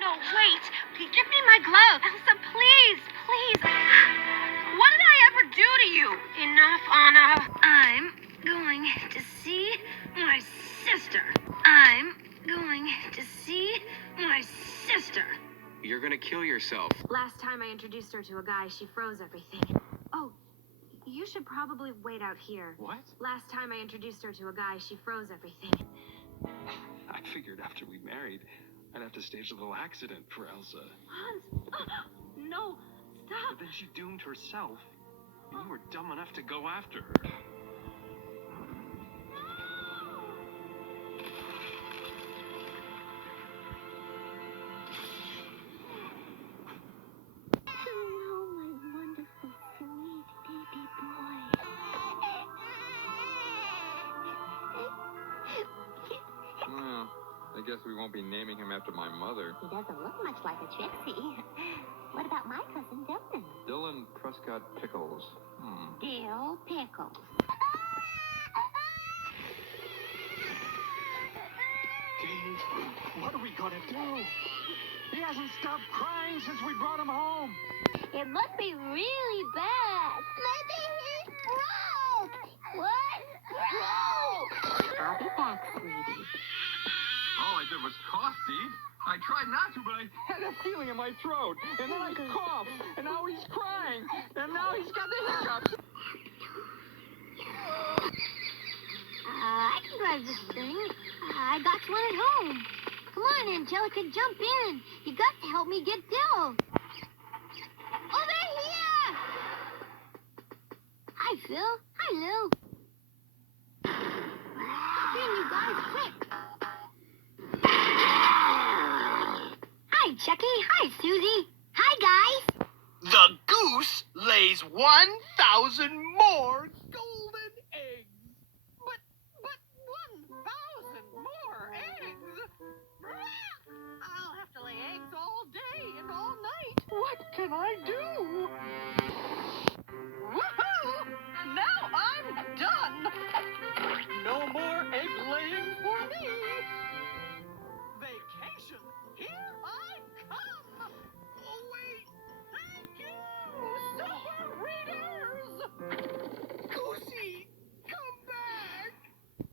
no, wait. Give me my glove. Elsa, please, please. What did I ever do to you? Enough, Anna. I'm going to see my sister. I'm going to see my sister. You're gonna kill yourself. Last time I introduced her to a guy, she froze everything. Oh, you should probably wait out here. What? Last time I introduced her to a guy, she froze everything. I figured after we married, I'd have to stage a little accident for Elsa. Hans! No, stop! But then she doomed herself, and you were dumb enough to go after her. Hello, my wonderful, sweet baby boy. Well, I guess we won't be naming him after my mother. He doesn't look much like a Trixie. What about my cousin Dylan? Dylan Prescott Pickles. Dill Pickles. Dave, what are we gonna do? He hasn't stopped crying since we brought him home. It must be really bad. Maybe he broke. What? Broke! I'll be back, sweetie. All I did was cough, Dee. I tried not to, but I had a feeling in my throat. And then I coughed. And now he's crying. And now he's got the hiccups. I can drive this thing. I got one at home. Come on, Angelica, jump in. You got to help me get Dill. Over here! Hi, Phil. Hi, Lou. Hop in, you guys, quick. Hi, Chucky. Hi, Susie. Hi, guys. The goose lays 1,000 more golden eggs. But 1,000 more eggs? I'll have to lay eggs all day and all night. What can I do?